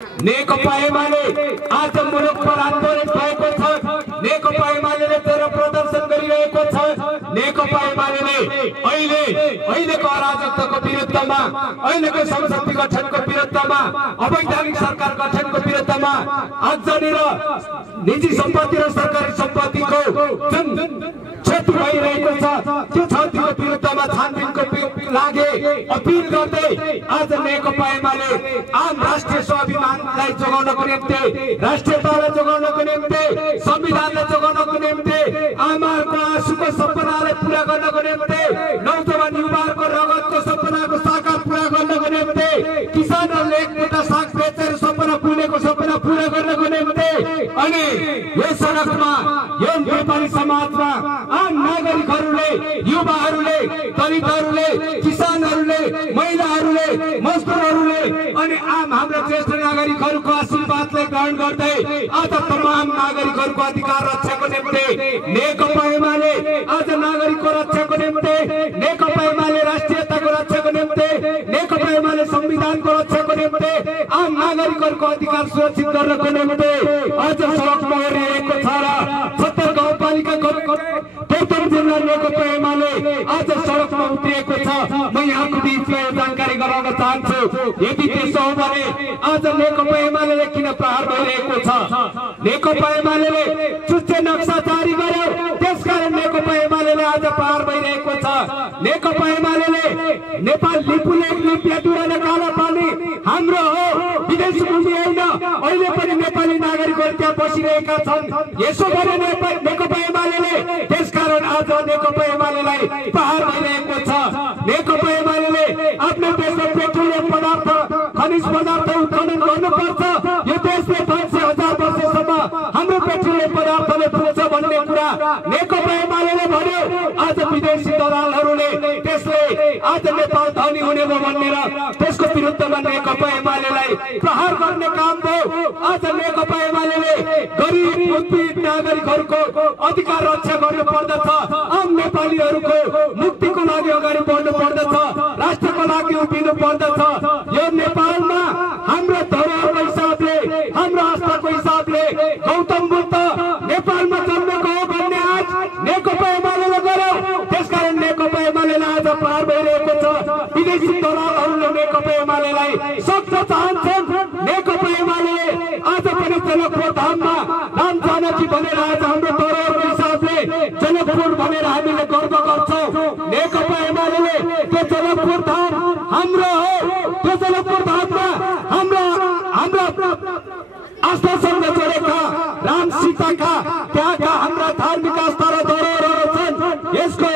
नेकपा एमाले आज मुलुक पर आन्दोलित भएको छ। नेकपा एमाले तेरो प्रदर्शन गरिरहेको छ। नेकपा एमाले अहिलेको अराजकताको विरुद्धमा, अहिलेको संसदीय गठनको विरुद्धमा, अवैधानिक सरकार गठनको विरुद्धमा आगजनी र निजी सम्पत्ति र सरकारी सम्पत्तिको जुन क्षति भइरहेको छ त्यो क्षतिको विरुद्धमा छानबिनको लागि अपिल गर्दै आज नेकपा एमाले आम राष्ट्रिय स्वाभिमानलाई जोगाउनको निम्ति, राष्ट्रियतालाई जोगाउनको निम्ति, संविधानलाई जोगाउनको निम्ति, आमाहरूको आँसुको सपनालाई पूरा गर्नको निम्ति, नौजवान युवाहरूको रगतको सपनाको साकार पूरा गर्नको निम्ति, किसानहरूले एक मुठा साग बेचेर सपना पुगेको सपना पूरा गर्नको निम्ति अनि यो सडकमा यो नेपाली समाजमा आम नागरिकहरूले, युवाहरूले, दलितहरूले, किसानहरूले, महिलाहरूले, मजदुरहरूले अनि आम हाम्रा ज्येष्ठ नागरिकहरूको आशीर्वादले ग्रहण गर्दै आज तमाम नागरिकहरूको अधिकार रक्षाको निम्ति नेकपा एमाले आज नागरिकको रक्षाको निम्ति, नेकपा एमाले राष्ट्रियताको रक्षाको निम्ति, नेकपा एमाले संविधानको रक्षाको निम्ति, आम नागरिकहरूको अधिकार सुरक्षित गर्नको निम्ति आज सडकमा ओरिएको छ र 70 गाउँपालिकाको टोटल जिल्ला नेकपा एमाले आज सडकमा उत्रिएको छ। म यहाँको बीचमा यो जानकारी गराउन चाहन्छु। यदि त्यसो हो भने आज नेकपा एमाले किन प्रहार भइरहेको छ? नेकपा एमाले चुच्चे नक्सा जारी गर्यो, त्यसकारण नेकपा एमाले आज प्रहार भइरहेको छ। नेकपा एमाले नेपाल लिपुलेक लिपियादुराले काला पानी हाम्रो हो, विदेशी भूमि होइन। अहिले पनि नेपाली नागरिकहरू त्यहाँ बसिरहेका छन्। यसो गरे नेकपा एमाले, त्यसकारण आज नेकपा एमालेलाई प्रहार भइरहेको छ। नेकपा एमाले आफ्नो देशमा पेट्रोलियम पदार्थ, खनिज पदार्थ उत्खनन गर्नुपर्छ। यो देशले 500,000 वर्षसम्म हाम्रो पेट्रोलियम पदार्थले पुग्छ भन्ने कुरा नेकपा एमाले भन्यो। आज विदेशी दलालहरूले त्यसले आज नेपाल धनी हुने भयो भनेर त्यसको विरुद्धमा नेकपा एमालेलाई प्रहार गर्ने काम भयो। आज नेकपा एमाले गरिब उत्पीडित नागरिकहरूको अधिकार रक्षा गर्नु पर्दछ, आम नेपालीहरूको मुक्तिको लागि अगाडि बढ्नु पर्दछ, राष्ट्रको लागि उभिनु पर्दछ। यो नेपालमा हाम्रो धरोहरको हिसाबले, हाम्रो आस्थाको हिसाबले गौतम बुद्ध नेपालमा जन्मेको हो भन्ने आज नेकपा एमाले गर्यो। त्यसकारण नेकपा एमाले आज प्रहार भइरहेको छ। विदेशी दलालहरूले नेकपा एमालेलाई सक्छ चाहन्छन्। नेकपा एमाले आज पनि जनकपुर धाममा राम जानकी भनेर आज हाम्रो धरोहरको हिसाबले जनकपुर भनेर हामीले गर्व गर्छौँ। नेकपा एमाले त्यो जनकपुर धाम हाम्रो हो, त्यो जनकपुर धाममा हाम्रो आस्थासँग जोडेका राम सीताका त्यहाँका हाम्रा धार्मिक आस्था र धरोहरहरू छन्। यसको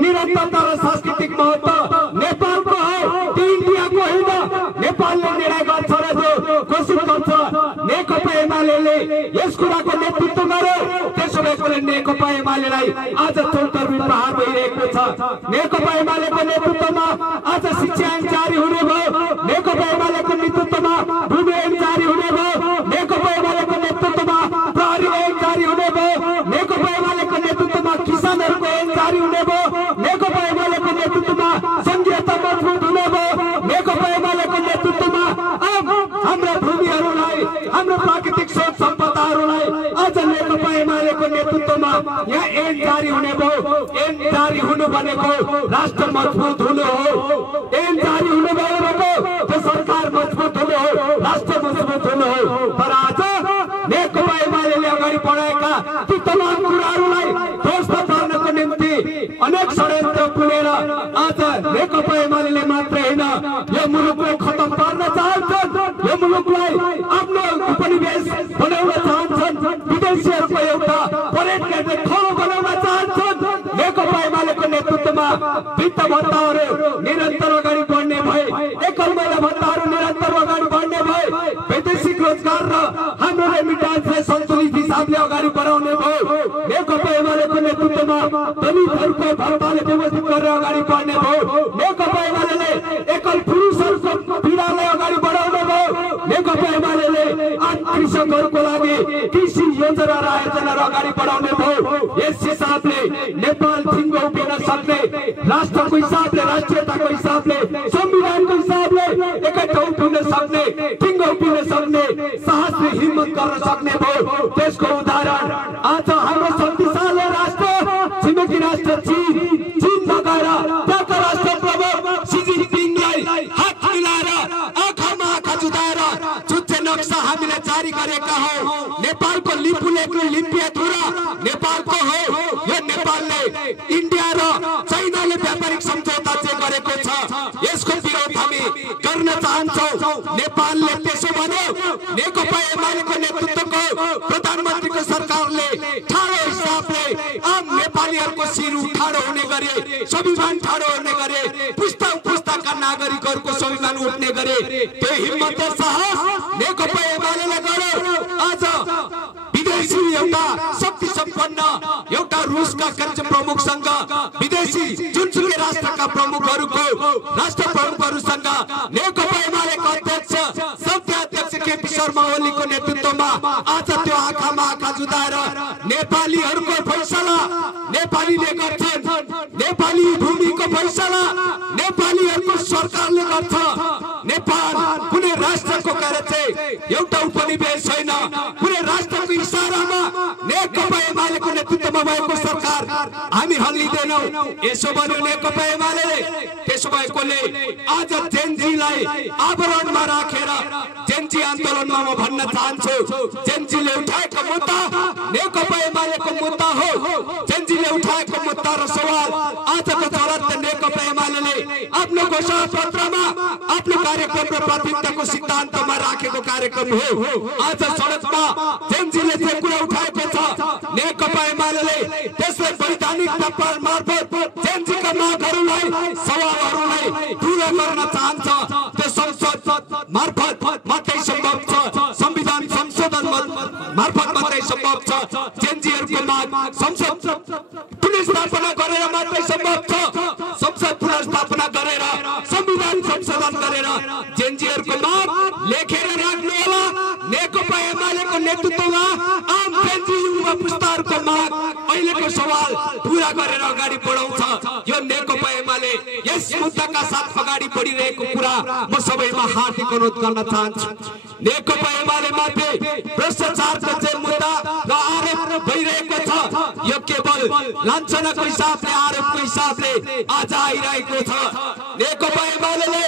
निरन्तरता र सांस्कृतिक महत्त्व नेपालको हो, इन्डियाको होइन। नेपालले निर्णय गर्छ र जो घोषित गर्छ। नेकपा एमाले यस कुराको नेतृत्व गर्यो। त्यसो भएकोले नेकपा एमालेलाई आज चौतर्फी प्रहार भइरहेको छ। नेकपा एमालेको नेतृत्वमा आज शिक्षा ऐन जारी हुने भयो। नेकपा एमालेको नेतृत्वमा भूमि ऐन जारी हुने भयो। नेकपा एमालेको नेतृत्वमा प्रहरी ऐन जारी हुने भयो। नेकपा एमालेको नेतृत्वमा किसानहरूको ऐन जारी हुने भयो। नेकपा एमालेको नेतृत्वमा संघीयता मजबुत हुने भयो। नेकपा एमालेको नेतृत्वमा हाम्रा भूमिहरूलाई, हाम्रो प्राकृतिक स्रोत सम्पदाहरूलाई आज नेकपा एमालेको नेतृत्वमा यहाँ ऐन जारी हुने भयो। ऐन जारी हुनु भनेको राष्ट्र मजबुत हुनु हो। ऐन जारी हुनु भनेको त्यो सरकार मजबुत हुनु हो, राष्ट्र मजबुत हुनु हो। तर आज नेकपा एमाले अगाडि बढाएका ती तमाम कुराहरूलाई ध्वस्त पार्नको निम्ति अनेक षड्यन्त्र पुगेर आज नेकपा एमाले मात्र होइन, यो मुलुकलाई खतम पार्न चाहन्छन्। यो मुलुकलाई आफ्नो उपनिवेश बनाउन चाहन्छन्। विदेशीहरूको एउटा परेड गर्ने ठाउँ बनाउन चाहन्छन्। नेकपा एमालेको नेतृत्वमा वृत्त भत्ताहरू निरन्तर अगाडि बढ्ने भए, एकल महिला भत्ताहरू निरन्तर अगाडि बढ्ने भए, वैदेशिक रोजगार र हाम्रो रेमिटान्सलाई सन्तुलित हिसाबले अगाडि बढाउने भयो। नेकपा एमालेको नेतृत्वमा दलितहरूको भत्ताले व्यवस्थित गरेर अगाडि बढ्ने भयो। नेकपा एमाले एकल पुरुषहरूको पीडालाई अगाडि बढाउने भयो। नेकपा एमाले कृषकहरूको लागि कृषि योजना र आयोजना अगाडि बढाउने भयो। यस हिसाबले नेपाल ठिङ्गो उभिन सक्ने, राष्ट्रको हिसाबले, राष्ट्रियताको हिसाबले, संविधानको हिसाबले एकैठाउँ उभिन सक्ने, टिङ्गो उभिन सक्ने, साहस र हिम्मत गर्न सक्ने भयो। त्यसको उदाहरण आज हाम्रो शक्तिशाली राष्ट्र छिमेकी राष्ट्र चीन लगाएर त्यहाँका राष्ट्र प्रमुख सी जिनपिङलाई हात मिलाएर आँखामा आँखा जुदाएर जुन नक्सा हामीले जारी गरेका हौ, नेपालको लिपुलेखले लिपियाधुरा नेपालको हो। यो नेपालले इन्डिया र चाइनाले व्यापारिक सम्झौता चाहिँ गरेको छ, यसको विरोध हामी गर्न चाहन्छौँ। नेपालले त्यसो भन्यो, नेकपा एमालेको नेतृत्वको प्रधानमन्त्रीको सरकारले ठाडो हिसाबले आम नेपालीहरूको शिर ठाडो हुने गरे, संविधान ठाडो हुने गरे, पुस्ताका नागरिकहरूको संविधान उठ्ने गरे। त्यो हिम्मत र साहस नेकपा एमालेले गर्यो। आज विदेशी एउटा शक्ति सम्पन्न एउटा रुसका केन्द्र प्रमुखसँग, विदेशी जुनसुकै राष्ट्रका प्रमुखहरूको राष्ट्र प्रमुखहरूसँग नेकपा एमालेको अध्यक्ष संघीय अध्यक्ष केपी शर्मा ओलीको नेतृत्वमा आज त्यो आँखामा आँखा जुदाएर नेपालीहरूको फैसला नेपालीले गर्छन्, नेपाली भूमिको फैसला नेपालीहरूको सरकारले गर्छ। नेपाल कुनै राष्ट्रको एउटा उपनिवेश होइन, कुनै राष्ट्रको इशारामा नेकपा एमालेको नेतृत्वमा भएको सरकार हामी हल्लिँदैनौँ। यसो भन्यो नेकपा एमालेले, त्यसो भएकोले आज जेनजीलाई आवरणमा राखेर जेनजी आन्दोलनमा म भन्न चाहन्छु, जेनजीले उठाएको मुद्दा नेकपा एमालेको मुद्दा हो। जेनजीले उठाएको मुद्दा र सवाल आजको चलत नेकपा एमालेले आफ्नो घोषणा पत्रमा आफ्नो कार्यक्रम र प्राथमिकताको सिद्धान्तमा राखेको कार्यक्रम हो। आज सडकमा जेनजीले जे कुरा उठाएको छ, नेकपा एमालेले त्यसलाई वैधानिक तत्त्व मार्फत जेनजीका मागहरूलाई सवालहरूलाई पूरा गर्न चाहन्छ। त्यो संसद मार्फत मात्रै सम्भव छ, संविधान संशोधन मार्फत मात्रै सम्भव छ। जेनजीहरूको माग संसद पुनर्स्थापना गरेर मात्रै सम्भव छ। संसद पुनर्स्थापना गरेर संविधान संशोधन गरेर जेनजीहरूको माग लेखेर राख्नु होला। नेकपा एमालेको नेतृत्वमा आम जेनजी युवा पुस्ताहरूको माग अहिलेको सवाल पूरा गरेर अगाडि बढाउँछ। यो नेकपा एमाले यस मुद्दाका साथ अगाडि बढिरहेको कुरा म सबैमा हार्दिक अनुरोध गर्न चाहन्छु। नेकपा एमाले माथि भ्रष्टाचारको जे मुद्दा र आरोप भइरहेको छ, यो केवल लाञ्छनाको हिसाबले आरोपको हिसाबले आज आइरहेको छ। नेकपा एमालेले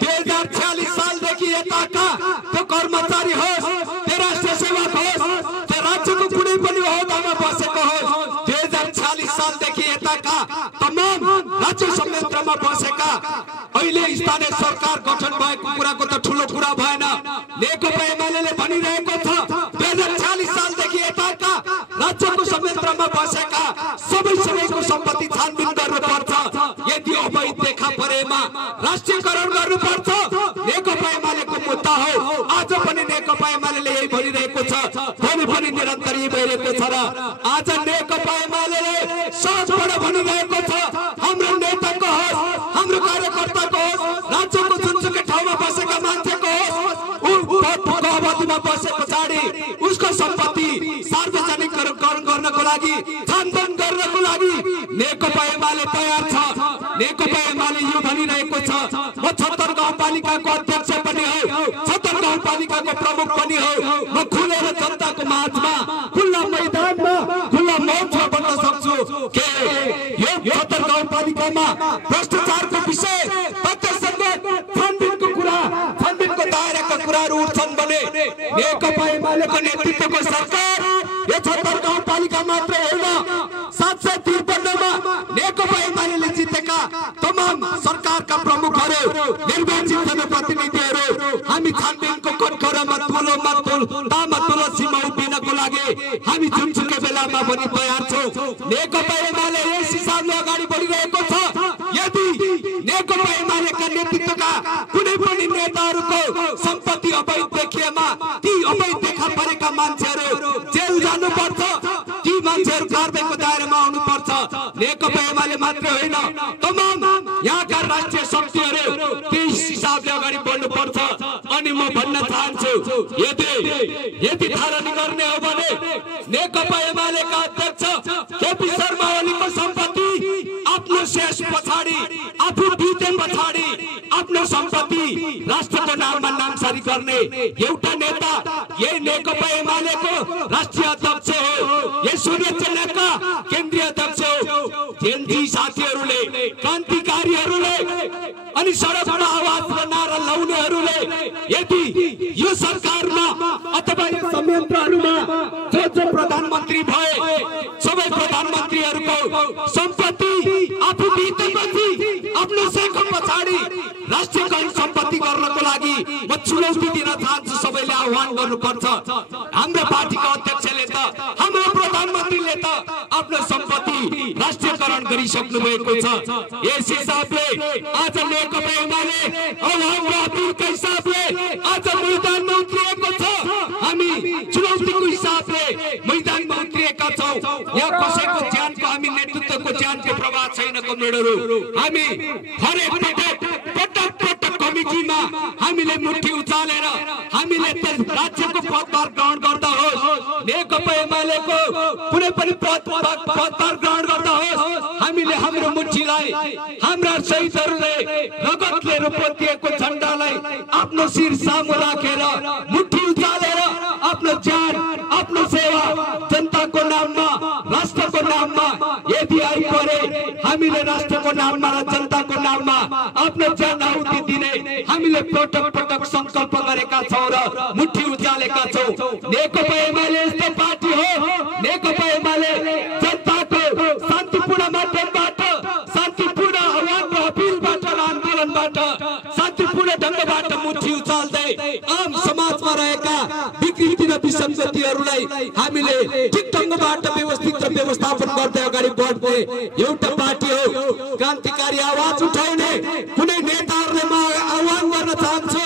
2046 सालदेखि यताका त्यो कर्मचारी होस्, त्यो राष्ट्रिय सेवक होस्, त्यो राज्यको कुनै पनि होदामा बसेको होस्, 2046 सालदेखि यताका तमाम राज्य संयन्त्रमा बसेका अहिले स्थानीय सरकार गठन भएको कुराको त ठुलो कुरा भएन। नेकपा एमालेले भनिरहेको छ 2046 सालदेखि यताका राज्यको संयन्त्रमा बसेका सबैको सम्पत्ति छानबिन गर्नुपर्छ। यदि अवैध देखा परेमा राष्ट्रियकरण गर्नुपर्छ। नेकपा एमालेको मुद्दा हो। आज पनि नेकपा एमालेले यही भनिरहेको छ, भोलि पनि निरन्तर यही भइरहेको छ। र आज नेकपा एमालेले सहजबाट भनिरहेको छ, हाम्रो नेताको होस्, हाम्रो कार्यकर्ताको होस्, राज्यको जुनसुकै ठाउँमा बसेका मान्छेको होस्, अवधिमा बसे पछाडि उसको सम्पत्ति सार्वजनिकरण गर्नको लागि, छानबिन गर्नको लागि नेकपा एमाले तयार छ। नेकपा एमाले यो भनिरहेको छ, म 76 गाउँपालिकाको अध्यक्ष पनि हो, 76 गाउँपालिकाको प्रमुख पनि हो। म खुलेर जनताको माझमा खुल्ला मैदानमा खुल्ला मञ्चमा भन्न सक्छु के यो 76 गाउँपालिकामा भ्रष्टाचारको विषय छानबिनको कुरा, छानबिनको दायराका कुराहरू उठ्छन् भने नेकपा एमालेको नेतृत्वको सरकार यो 76 गाउँपालिका मात्र होइन, 753 मा नेकपा एमालेले जितेका तमाम सरकारका प्रमुखहरू, निर्वाचित जनप्रतिनिधिहरू हामी छानबिनको कठघरामा तामा तुलसीमा उभिनको लागि हामी जुनसुकै बेलामा पनि तयार छौँ। नेकपा एमाले यस हिसाबले अगाडि बढिरहेको छ, यदि नेकपा एमालेका नेतृत्वका कुनै पनि नेताहरूको सम्पत्ति अवैध देखिएमा ती अवैध देखा परेका मान्छेहरू जेल जानुपर्छ, ती मान्छेहरू कारबाहीको दायरामा आउनुपर्छ। नेकपा एमाले मात्रै होइन, तमाम यहाँका राष्ट्रिय शक्तिहरू त्यस हिसाबले अगाडि बढ्नुपर्छ। अनि म भन्न चाहन्छु, यदि थालनी गर्ने हो भने नेकपा एमालेका अध्यक्ष केपी शर्मा ओलीको सम्पत्ति आफ्नो शेष पछाडि, आफू बिते पछाडि आफ्नो सम्पत्ति राष्ट्र नाममा नामसारी गर्ने एउटा नेता यही नेकपा एमालेको राष्ट्रिय अध्यक्ष हो, यही सोभियत संघका केन्द्रीय अध्यक्ष हो। जेनजी साथीहरूले, क्रान्तिकारीहरूले अनि सडकमा आवाज र नारा लाउनेहरूले यदि यो सरकारमा अथवा यो संयन्त्रहरूमा जो प्रधानमन्त्री भए सबै प्रधानमन्त्रीहरूको सम्पत्ति आफू बितेपछि आफ्नो सेको पछाडि राष्ट्रियकरण सम्पत्ति गर्नको लागि म चुनौती दिन चाहन्छु। सबैले आह्वान गर्नुपर्छ। हाम्रो पार्टीको अध्यक्षले त हाम्रो प्रधानमन्त्रीले त आफ्नो सम्पत्ति राष्ट्रियकरण गरिसक्नु भएको छ। यस हिसाबले आज नेकपा एमाले आह्वान र अपिलका हिसाबले आज मैदानमा उत्रिएको छ। हामी चुनौतीको हिसाबले मैदानमा उत्रिएका छौँ। यहाँ कसैको ज्यानको हामी नेतृत्वको ज्यानको प्रभाव छैन। कमरेडहरू, हामी हरेक पटक कमिटीमा हामीले मुठी उचालेर हामीले राज्यको पदभार ग्रहण गर्दा होस्, नेकपा एमालेको कुनै पनि पदभार ग्रहण गर्दा होस्, हामीले हाम्रो मुठीलाई हाम्रा शहीदहरूले रगतले रोपिएको झण्डालाई आफ्नो शिर सामु राखेर मुठी उचालेर आफ्नो ज्यान, आफ्नो सेवा जनताको नाममा, राष्ट्रको नाममा यदि आइपरे हामीले राष्ट्रको नाममा र जनताको नाममा आफ्नो ज्यान आहुति दिने हामीले पटक संकल्प गरेका छौं र मुठी उचालेका छौं। नेकपा एमाले यस्तो पार्टी हो, नेकपा एमाले जनताको शान्तिपूर्ण माध्यमबाट, शान्तिपूर्ण आह्वान र अपिलबाट र आन्दोलनबाट शान्तिपूर्ण ढंगबाट मुठी उचाल्दै आम समाजमा रहेका विकृति र विसङ्गतिहरूलाई हामीले ठिक ढंगबाट व्यवस्थित र व्यवस्थापन गर्दै अगाडि बढ्ने एउटा पार्टी हो। क्रान्तिकारी आवाज उठाउने कुनै नेताहरूले म आह्वान गर्न चाहन्छु।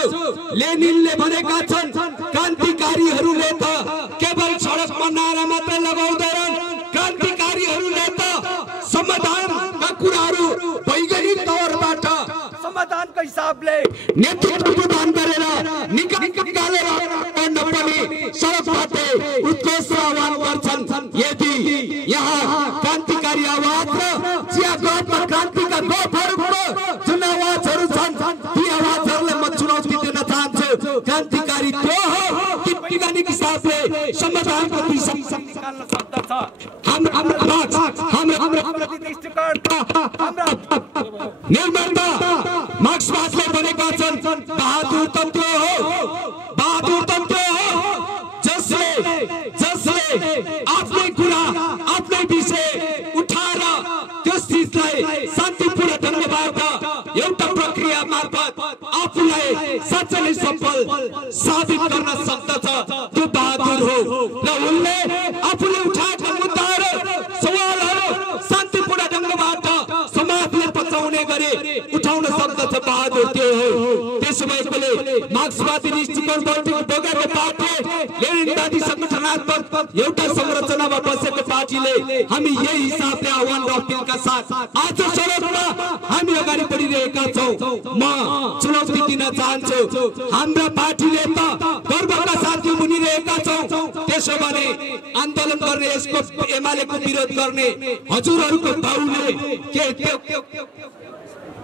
लेनिनले भनेका छन् क्रान्तिकारीहरूले त केवल सडकमा नारा मात्रै लगाउँदैनन्, क्रान्तिकारीहरूले त समाधानका कुराहरू वैज्ञानिक तौरबाट समाधानको हिसाबले नेतृत्व प्रदान गरेर निकालेर गर्न पनि सडकबाटै उत्कृष्ट आह्वान गर्छन्। यदि यहाँ क्रान्तिकारी आवाज र चियागतमा क्रान्तिका गोफहरूको जुन आवाजहरू छन् ती आवाजहरूलाई म चुनौती दिन चाहन्छु। क्रान्तिकारी त्यो हो कि वैज्ञानिक हिसाबले समाधानको दिशा निकाल्न सक्दछ। निर्माता मार्क्सवादले भनेका छन् बहादुर तत्त्व हो, बहादुर तत्त्व हो जसले आफ्नै कुरा, आफ्नै विषय उठाएर त्यस चिजलाई शान्तिपूर्ण ढंगबाट एउटा प्रक्रिया मार्फत आफूलाई साँच्चै नै सफल साबित गर्न सक्दछ। त्यो बहादुर हो र उनले आफूले उठाएका मुद्दाहरू, सवालहरू शान्तिपूर्ण ढंगबाट समाजले पचाउने गरी उठाउन सक्दछ। बहादुर त्यो हो। त्यसो भएकोले मार्क्सवादी दृष्टिकोणबाट बोकेको पार्टी, लेनिनवादी संगठनात्मक एउटा संरचनामा बसेको पार्टीले हामी यही हिसाबले आह्वान र अपिलका साथ आज सडकमा हामी अगाडि बढिरहेका छौं। म चुनौती दिन चाहन्छु। हाम्रा पार्टीले त गर्वका साथ यो मुनिरहेका छौं। त्यसो भने आन्दोलन गर्ने, यसको एमालेको विरोध गर्ने हजुरहरूको बाउले के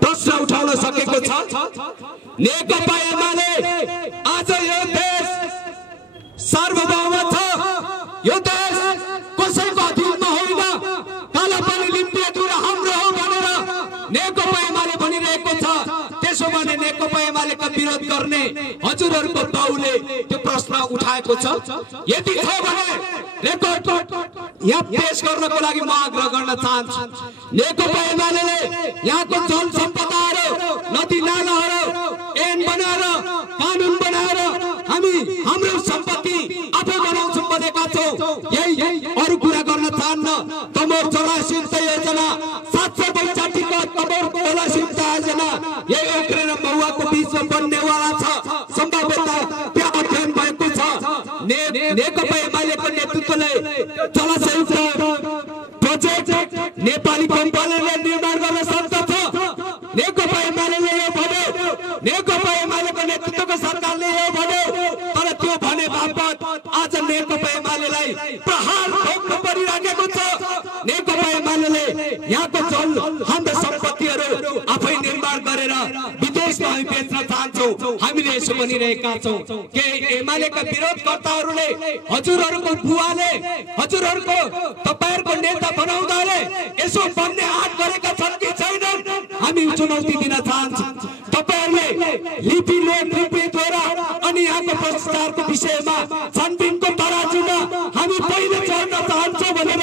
प्रश्न उठाउन सकेको छ? नेकपा एमाले आज यो देश सार्वभौम छ, यो देश कसैको अधीनमा होइन, कालापानी लिम्पियाधुर हाम्रो हो भनेर नेकपा एमाले भनिरहेको छ। त्यसो भने नेकपा एमालेको विरोध गर्ने हजुरहरूको बाउले त्यो प्रश्न उठाएको छ। यदि छ भने रेकर्ड यहाँ पेश गर्नको लागि म आग्रह गर्न चाहन्छु। नेकपा एमालेले यहाँको जल सम्पदाहरू, नदी नालाहरू ऐन बनाएर, कानुन बनाएर हामी हाम्रो सम्पत्ति आफै बनाउँछौँ भनेका छौँ। यही अरू कुरा गर्न चाहन्न। तमोर जलाशय योजना, 762 तमोर जलाशय योजना यही ओक्रे र महुवाको बीचमा बन्नेवाला छ। सम्भाव्यता त्यहाँ अध्ययन भएको छ। नेकपा एमालेको नेतृत्वले जलाशय प्रोजेक्ट नेपाली कम्पनीले निर्माण गर्न सक्दछ। नेकपा एमालेले यो भन्यो, नेकपा एमालेको नेतृत्वको सरकारले यो भन्यो, तर त्यो भने बापत आज नेकपा एमालेलाई प्रहार भोग्नु परिराखेको छ। नेकपा एमालेले यहाँको जल, हाम्रो सम्पत्तिहरू आफै निर्माण गरेर विदेशमा हामी बेच्न चाहन्छौं हामीले यसो भनिरहेका छौं के एमालेका विरोधकर्ताहरूले हजुरहरूको बुवाले हजुरहरूको तपाईहरुको नेता बनाउँदाले यसो भन्ने आँट गरेका छन् कि छैनन् हामी चुनौती दिन चाहन्छौं तपाईहरुले लिपिद्वारा अनि यहाँको भ्रष्टाचारको विषयमा छानबिनको तराजुमा हामी पहिले चढ्न चाहन्छौं भनेर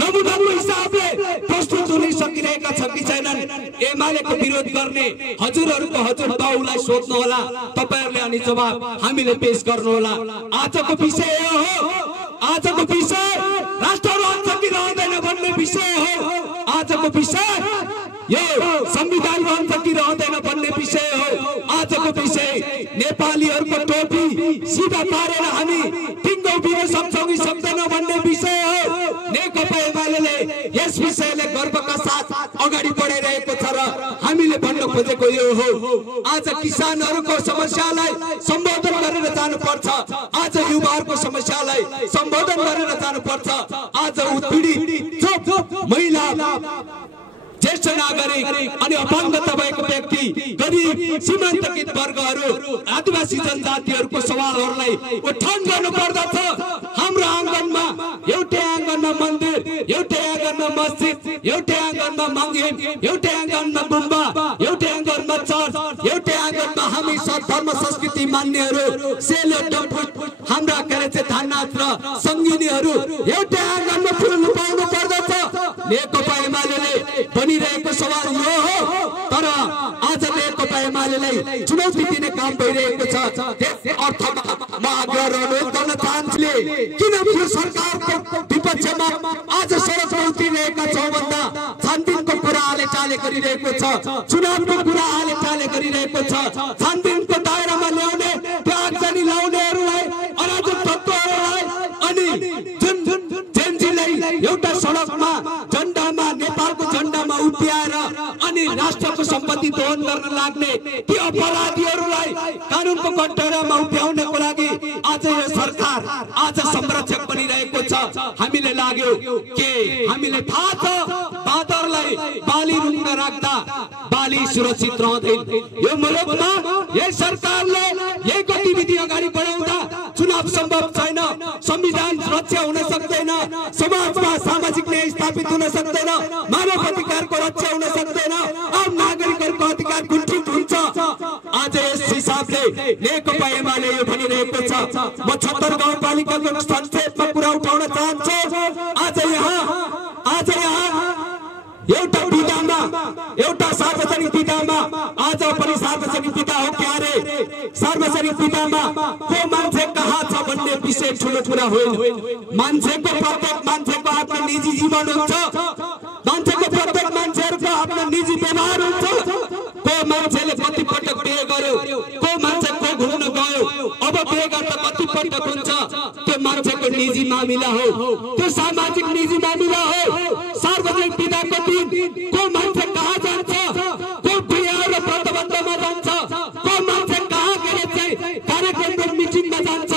नमुनाको हिसाबले प्रस्तुत हुन सकिरहेका छन् कि छैनन् एमालेको विरोध गर्ने हजुरहरूको हजुर बाउलाई सोध्नु होला तपाईहरुले अनि जवाब हामीले पेश गर्नु होला आजको विषय हो आजको विषय राष्ट्र रहन्छ कि रहँदैन भन्ने विषय हो आजको विषय यो संविधान रहन्छ कि रहँदैन भन्ने विषय हो आजको विषय नेपालीहरुको टोपी सिधा पारेर हामी टिङ्गो बिन सक्छौं कि सक्दैनौं भन्ने विषय हो नेकपा एमालेले यस विषयले गर्वका साथ अगाडि बढाइरहेको छ र हामीले भन्न खोजेको यो हो आज किसानहरुको समस्यालाई सम्बोधन गरेर जानुपर्छ आज युवाहरुको समस्यालाई सम्बोधन गरेर जानुपर्छ आज उत्पीडित महिला ज्येष्ठ नागरिक अनि अपाङ्गता भएको व्यक्ति गरीब सीमान्तकृत वर्गहरू आदिवासी जनजातिहरूको सवालहरूलाई उठान गर्नु पर्दछ हाम्रो आँगनमा एउटै आँगनमा मन्दिर एउटै आँगनमा मस्जिद एउटै आँगनमा मन्दिर एउटै आँगनमा गुम्बा एउटै आँगनमा चर्च एउटै आँगनमा हामी धर्म संस्कृति मान्नेहरू सेलो डम्फु हाम्रा कार्यचे धान्नाथ र संगिनीहरू एउटै आँगनमा फुल्नु पाउनु पर्दछ नेकपा एमालेले भनिरहेको सवाल यो हो तर आज नेकपा एमालेलाई चुनौती दिने काम भइरहेको छ त्यस अर्थमा म आग्रह गर्न चाहन्छु किन यो सरकारको विपक्षमा आज सडकमा उत्रिरहेका छौं भन्दा छानबिनको कुरा हालेटाले गरिरहेको छ चुनावको कुरा हालेटाले गरिरहेको छ छानबिनको दायरामा ल्याउने आगजनी लाउनेहरूलाई अराजक तत्त्वहरूलाई अनि जेनजीलाई एउटा सडकमा झण्डामा नेपालको झण्डामा उभ्याएर अनि राष्ट्रको सम्पत्ति दोहन गर्न लाग्ने ती अपराधीहरूलाई कानुनको कटघरामा उभ्याउनको लागि आज यो सरकार आज संरक्षक बनिरहेको छ हामीले लाग्यो के हामीले थाहा छ बाँदरलाई बाली रुङ्गा राख्दा बाली सुरक्षित रहँदैन यो मुलुकमा यही सरकारले यही गतिविधि अगाडि बढाउँदा चुनाव सम्भव छैन संविधान रक्षा हुन सक्दैन समाजमा सामाजिक न्याय स्थापित हुन सक्दैन मानव अधिकारको रक्षा हुन सक्दैन आम नागरिकहरूको अधिकार कुण्ठित हुन्छ आज यस हिसाबले नेकपा एमाले यो भनिरहेको छ म 76 गाउँपालिकाको संक्षेपमा कुरा उठाउन चाहन्छु आज यहाँ एउटा विधामा एउटा सार्वजनिक विधामा आज पनि सार्वजनिक विधा हो क्यारे सार्वजनिक विधामा को मान्छे कहाँ छ भन्ने विषय ठुलो कुरा होइन मान्छेको प्रत्येक मान्छेको आफ्नो निजी जीवन हुन्छ मान्छेको प्रत्येक मान्छेहरुको आफ्नो निजी व्यवहार हुन्छ को मान्छेले कति पटक बिहे गर्यो को मान्छे को घुम्न गयो अब बिहे गर्दा कति पटक हुन्छ त्यो मान्छेको निजी मामिला हो त्यो सामाजिक निजी मामिला हो सार्वजनिक विधाको दिन को मान्छे कहाँ जान्छ को बिहे र व्रतबन्धमा जान्छ को मान्छे कहाँ कार्यक्रम मिटिङमा जान्छ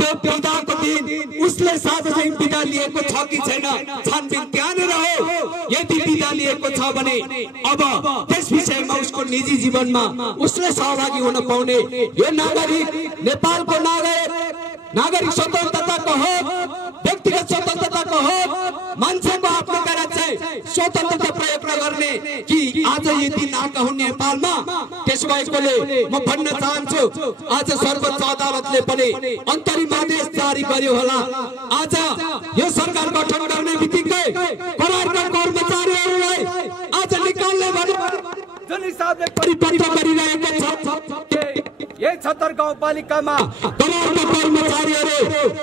त्यो विधाको दिन उसले सार्वजनिक विधा लिएको छ कि छैन छानबिन त्यहाँनेर हो यदि विधा लिएको छ भने अब त्यस विषयमा उसको निजी जीवनमा उसले सहभागी हुन पाउने यो नागरिक नेपालको नागरिक स्वतन्त्रताको हो व्यक्तिगत स्वतन्त्रताको हो मान्छेको आफ्नो कार्य स्वतन्त्रता प्रयोग गर्ने कि आज यो दिन आएका हुन् नेपालमा त्यसो भएकोले म भन्न चाहन्छु आज सर्वोच्च अदालतले पनि अन्तरिम आदेश जारी गर्यो होला आज यो सरकार गठन गर्ने बित्तिकै करारका कर्मचारीहरूलाई आज निकाल्ने भने जुन हिसाबले परिपत्र गरिरहेको छ यही 76 गाउँपालिकामा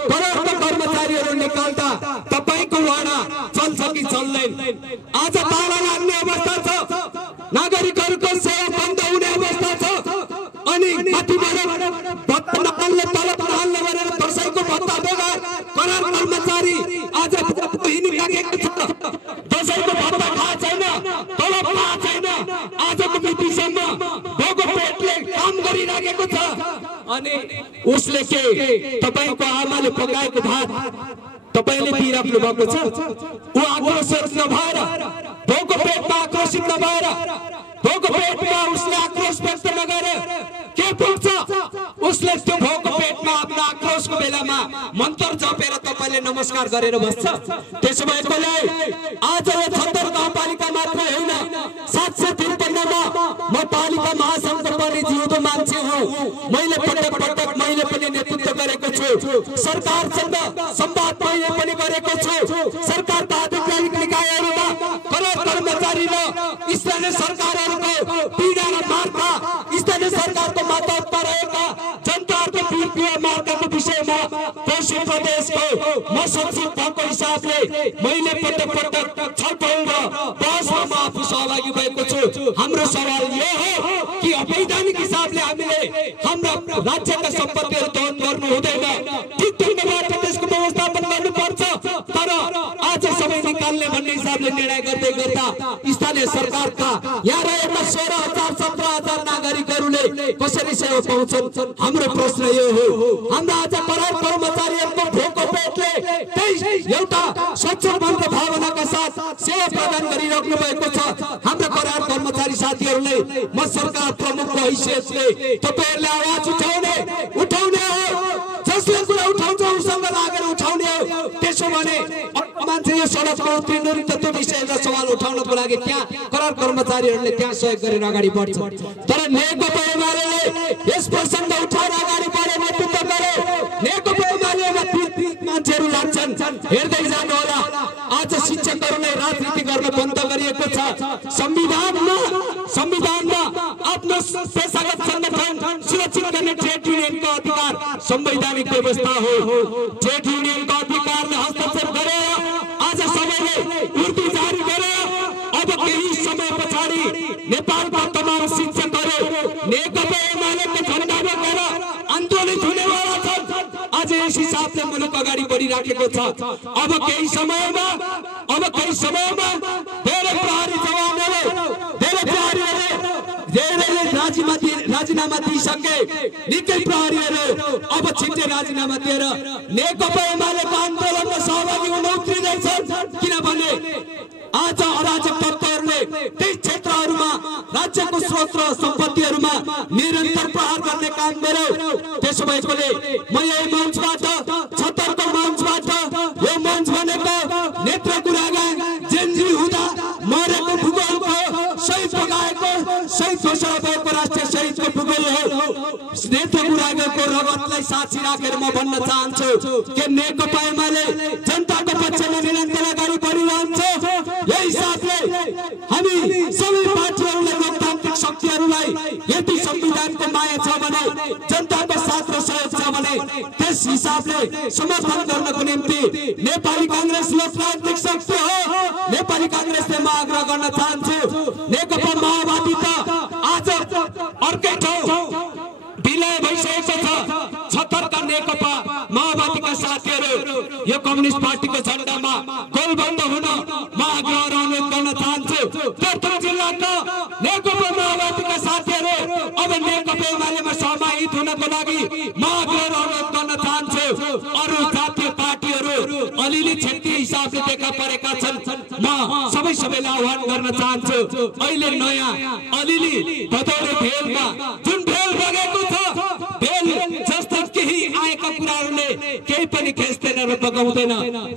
करारका कर्मचारीहरू निकाल्दा तपाईको वाडा चल्छ कि चल्दैन आज ताला लाग्ने अवस्था छ नागरिकहरूको सेवा बन्द हुने अवस्था छ अनि माथिबाट भत्ता नपाल्ने तलब नहाल्ने भनेर दशैंको भत्ता बेगर करार कर्मचारी आज हिँडिरहेको छ दशैंको भत्ता खाएको छैन तलब पाएको छैन आजको मितिसम्म भोगो पेटले काम गरिरहेको छ अनि उसले के तपाईको आमाले पकाएको भात तपाईले पिराख्नु भएको छ उ आक्रोशित नभएर भोको पेटमा आक्रोशित नभएर भोको पेटमा उसले आक्रोश व्यक्त नगरे के पुग्छ उसले त्यो भोको पेटमा आफ्नो आक्रोशको बेलामा मन्त्र जपेर तपाईले नमस्कार गरेर बस्छ त्यसो भएकोले आज यो 76 गाउँपालिका मात्र हैन 753 मा म पालिका महासंघको पनि जिउँदो मान्छे हुँ मैले पटक मैले पनि नेतृत्व गरेको छु सरकारसँग संवाद मैले पनि गरेको छु सरकारका आधिकारिक निकायहरुमा कर्मचारी र स्थानीय सरकारहरुको पीडा र मार्का स्थानीय सरकारको मातहतमा रहेका जनताहरुको पीडा मार्काको विषयमा पश्चिम प्रदेशको म सचिव भएको हिसाबले मैले पटक छलफल र बहसमा म आफू सहभागी भएको छु हाम्रो सवाल यो हो कि अवैधानिक हिसाबले हामीले हाम्रा राज्यका सम्पत्तिहरु दहन गर्नु हुँदैन ठीक ढंगबाट त्यसको व्यवस्थापन गर्नुपर्छ तर आज सबै निकाल्ने भन्ने हिसाबले निर्णय गर्दै गर्दा स्थानीय सरकारका यहाँ रहेका 16,000 17,000 नागरिकहरूले कसरी सेवा पाउँछन् हाम्रो प्रश्न यो हो हाम्रा आज करार कर्मचारीहरूको भोको पेटले त्यही एउटा स्वच्छन्द भावनाका साथ सेवा प्रदान गरिराख्नु भएको छ हाम्रो करार कर्मचारी साथीहरूले म सरकार प्रमुखको हैसियतले तपाईहरुले आवाज उठाउने हो जसले कुरा उठाउँछ उसँग लागेर उठाउने हो त्यसो भने मान्छे यो सडकमा उत्रिनु नि त त्यो विषयमा सवाल उठाउनको लागि त्यहाँ करार कर्मचारीहरूले त्यहाँ सहयोग गरेर अगाडि बढ्छ तर नेकपा एमाले यस प्रसङ्ग उठाएर अगाडि बढे नेतृत्व गरे नेकपा एमालेमा मान्छेहरू लाग्छन् हेर्दै जानु होला आज शिक्षकहरूले राजनीति गर्न बन्द गरिएको छ संविधानमा आफ्नो पेशागत संगठन सुरक्षित गर्ने ट्रेड युनियनको अधिकार संवैधानिक व्यवस्था हो ट्रेड युनियनको अधिकारले हस्तक्षेप गरेर आज सबैले उर्दू जारी गरे अब केही समय पछाडि नेपालका तमाम शिक्षकहरू नेकपा एमालेको झण्डा बोकेर आन्दोलित हुनेवाला छन् आज यस हिसाबले मुलुक अगाडि बढिराखेको छ अब केही समयमा धेरै प्रहरी जवानहरू धेरै राजीनामा दिइसके निकै प्रहरीहरू अब छिट्टै राजीनामा दिएर नेकपा एमालेको आन्दोलनमा सहभागी हुन उत्रिँदैछन् किनभने आज अराजक तत्त्वहरूले त्यही क्षेत्रहरूमा राज्यको स्रोत र सम्पत्तिहरूमा निरन्तर प्रहार गर्ने काम गर्यो त्यसो भएकोले म यही मञ्चबाट 76 को मञ्चबाट यो मञ्च भनेको नेत्र गुरागा जेन्जी हुँदा मरेको भूगोलको शहीद बगाएको शहीद घोषणा भएको राष्ट्रिय शहीदको भूगोल हो नेत्र गुरागाको रगतलाई साक्षी राखेर म भन्न चाहन्छु कि नेकपा एमाले जनताको पक्षमा निरन्तर अगाडि बढिरहन्छ यही हिसाबले हामी सबै पार्टीहरूलाई लोकतान्त्रिक शक्तिहरूलाई यदि संविधानको माया छ भने जनताको साथ र सहयोग छ भने त्यस हिसाबले समर्थन गर्नको निम्ति नेपाली कांग्रेस लोकतान्त्रिक शक्ति हो नेपाली कांग्रेसले म आग्रह गर्न चाहन्छु नेकपा माओवादी त आज अर्कै ठाउँ विलय भइसकेको छ 76 का नेकपा माओवादीका साथीहरू यो कम्युनिस्ट पार्टीको झण्डामा गोलबन्द हुन म आग्रह र अनुरोध गर्न चाहन्छु तेह्रथुम जिल्लाका नेकपा माओवादीका साथीहरू अब नेकपा एमालेमा समाहित हुनको लागि म आग्रह र अनुरोध गर्न चाहन्छु अरु जातीय पार्टीहरू अलिअलि क्षेत्रीय हिसाबले देखा परेका छन् म सबैलाई आह्वान गर्न चाहन्छु अहिले नयाँ अलिअलि भदौरे भेलमा जुन भेल बगेको छ भेल जस्तो केही आएका कुराहरूले केही पनि खेस्दैन र बगाउँदैन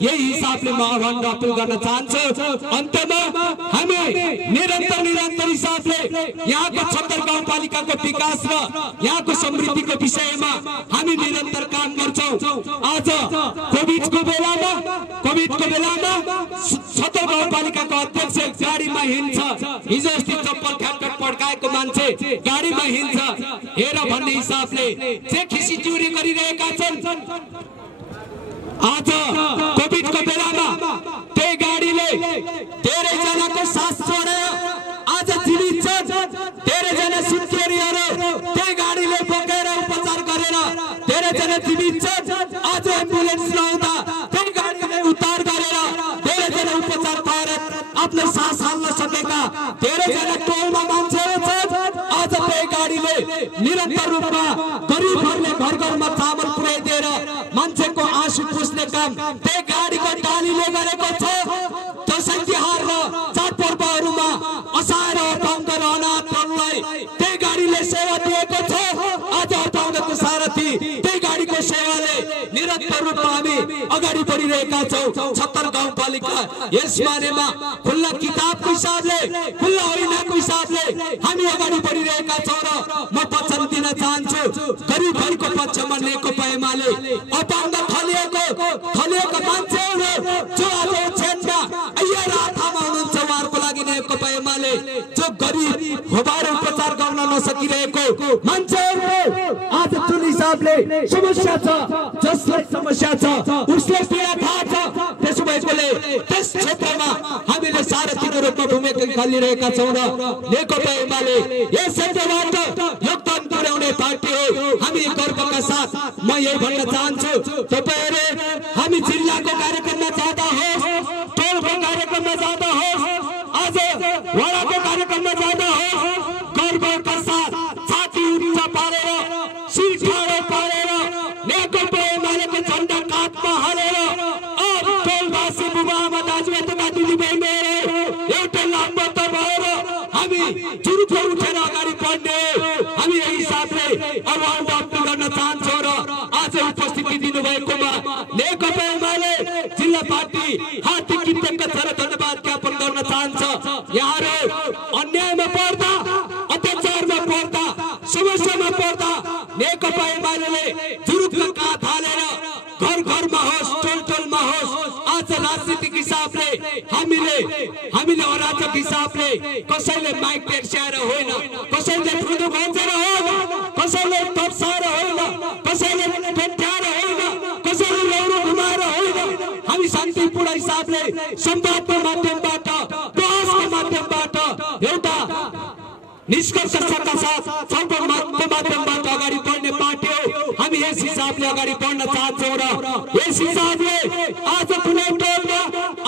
यही हिसाबले म आह्वान र अपील गर्न चाहन्छु अन्तमा हामी निरन्तर हिसाबले यहाँको 76 गाउँपालिकाको विकास र यहाँको समृद्धिको विषयमा हामी निरन्तर काम गर्छौं आज कोभिडको बेलामा 76 गाउँपालिकाको अध्यक्ष गाडीमा हिँड्छ हिजो अस्ति चप्पल ख्याटख्याट पड्काएको मान्छे गाडीमा हिँड्छ हेर भन्ने हिसाबले जे खिसी चोरी गरिरहेका छन् आज कोभिडको बेलामा त्यही गाडीले धेरै जनाको सास छोड्यो आज जीवित छन् धेरै जना सुत्केरीहरू त्यही गाडीले बोकेर उपचार गरेर धेरै जना जीवित छन् आज एम्बुलेन्स नआउँदा त्यही गाडीले उद्धार गरेर धेरै जना उपचार पाएर आफ्नो सास हाल्न सकेका धेरै जना टोलमा मान्छेहरू छन् आज त्यही गाडीले निरन्तर रूपमा गरिबहरूले घर घरमा चामल पुर्याइदिएर मान्छेको आँसु पुस्ने काम त्यही गाडीको टालीले गरेको छ दशैं तिहार र चाडपर्वहरूमा असार अपाङ्ग र अनार सेवाले निरन्तर रूपमा हामी अगाडि बढिरहेका छौं। 76 गाउँपालिका यस बारेमा खुल्ला किताबको हिसाबले, खुल्ला ऐनाको हिसाबले हामी अगाडि बढिरहेका छौं र म वचन दिन चाहन्छु गरिबहरूको पक्षमा नेकपा एमाले अपाङ्ग थलिएको मान्छेहरू जो आज ओछ्यानमा अయ్యా राथामा हुनुहुन्छ उहाँहरूको लागि नेकपा एमाले जो गरिब होबार उपचार गर्न नसकिरहेको मान्छेहरू आज जुन हिसाबले समस्या छ, जसलाई समस्या छ उसले पीडा थाहा छ, त्यसो भएकोले त्यस क्षेत्रमा हामीले सारथीको रूपमा भूमिका खेलिरहेका छौं र नेकपा एमाले यस क्षेत्रबाट योगदान पुर्याउने पार्टी हो। हामी गर्वका साथ म यही भन्न चाहन्छु, तपाईहरु हामी जिल्लाको कार्यक्रममा जाँदा होस्, टोलको कार्यक्रममा जाँदा होस्, आज वडाको कार्यक्रममा जाँदा होस्, गर्वका साथ छाती उच्च पारेर शिर ठाडो पारेर नेकपा एमालेको झण्डा काखमा हालेर टोलवासी बुबाआमा दाजुभाइ तथा दिदीबहिनीहरू एउटा लामबद्ध भएर हामी जुरुक्क उठेर अगाडि बढ्ने। हामी यही हिसाबले आह्वान गर्न चाहन्छौँ र आज उपस्थिति दिनुभएकोमा नेकपा एमाले जिल्ला पार्टी हार्दिक कृतज्ञता र धन्यवाद ज्ञापन गर्न चाहन्छ। यहाँहरू अन्यायमा पर्दा, अत्याचारमा पर्दा, समस्यामा पर्दा नेकपा एमाले जुरुक्क काँध हालेर घर घरमा होस्, टोल टोलमा होस्, आज राजनीतिक हिसाबले हामीले अराजक हिसाबले कसैले माइक टेक्स्याएर होइन, कसैले ठुलो भन्छेर होइन, कसैले तर्साएर होइन, कसैले पेट्याएर होइन, कसैले लौरो घुमाएर होइन, हामी शान्तिपूर्ण हिसाबले संवादको माध्यमबाट, बहसको माध्यमबाट एउटा निष्कर्षका साथ छलफलको माध्यमबाट अगाडि बढ्ने पार्टी हो। हामी यस हिसाबले अगाडि बढ्न चाहन्छौँ र यस हिसाबले आज कुनै टोलमा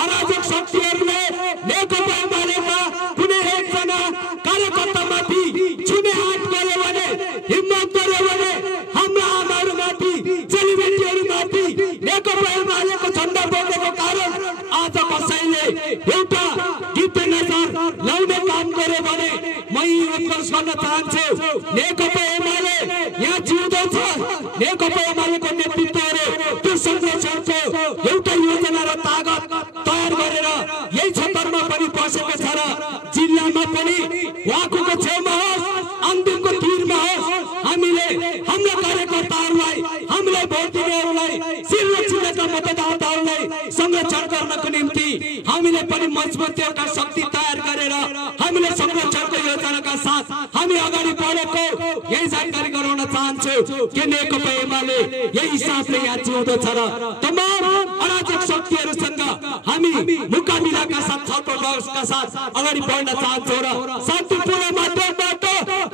अराजक शक्तिहरूले नेकपा एमालेका कुनै एकजना कार्यकर्तामाथि छुने हात गर्यो भने, हिम्मत गर्यो भने हाम्रा आमाहरूमाथि, चेलीबेटीहरूमाथि नेकपा एमालेको झण्डा बोकेको कारण आज कसैले एउटा टिप्पे नजर लाउने काम गर्यो भने म उत्कर्ष गर्न चाहन्छु, नेकपा एमाले यहाँ जिउँदो छ। नेकपा एमालेको नेतृत्वले त्यो संरक्षणको एउटा योजना र तागत तयार गरेर यही क्षेत्रमा पनि बसेको छ र जिल्लामा पनि उहाँको छेउमा होस्, अन्तिमको तीरमा होस्, हामीले हाम्रा कार्यकर्ताहरूलाई, हामीलाई भोट दिनेहरूलाई, शिरचिन्हका मतदाताहरूलाई संरक्षण गर्नको निम्ति हामीले पनि मजबुत एउटा शक्ति तयार गरेर हामीले संरक्षणको योजनाका साथ हामी अगाडि बढेको यही जानकारी गराउन चाहन्छु कि नेकपा एमाले यही हिसाबले यहाँ जिउँदो छ र तमाम अराजक शक्तिहरूसँग हामी मुकाबिलाका साथ छलफलका साथ अगाडि बढ्न चाहन्छौँ र शान्तिपूर्ण माध्यमबाट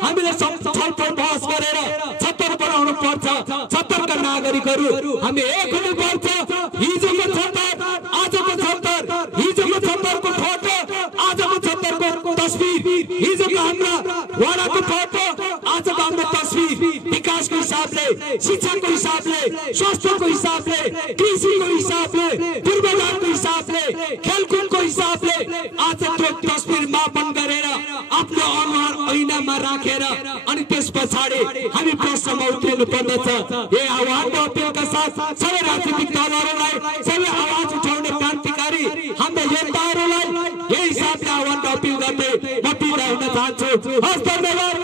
हामीले छलफल बहस गरेर 76 बनाउनु पर्छ। 76 का नागरिकहरू हामी एक हुनुपर्छ। हिजोको 76, आजको 76, हिजोको 76 को फोटो, आजको 76 को तस्बिर, हिजोको हाम्रा वडाको फोटो, आजको हाम्रो तस्बिर विकासको हिसाबले, शिक्षाको हिसाबले, स्वास्थ्यको हिसाबले, कृषिको हिसाबले, पूर्वाधारको हिसाबले, खेलकुदको हिसाबले आज त्यो तस्बिर मापन गरेर आफ्नो अनुहार ऐनामा राखेर अनि त्यस पछाडि हामी प्रश्नमा उत्रिनु पर्दछ। यही आह्वान र अपिलका साथ सबै राजनीतिक दलहरूलाई, सबै आवाज उठाउने क्रान्तिकारी हाम्रा योद्धाहरूलाई यही हिसाबले आह्वान र अपिल गर्दै म बिदा हुन चाहन्छु। हस्, धन्यवाद।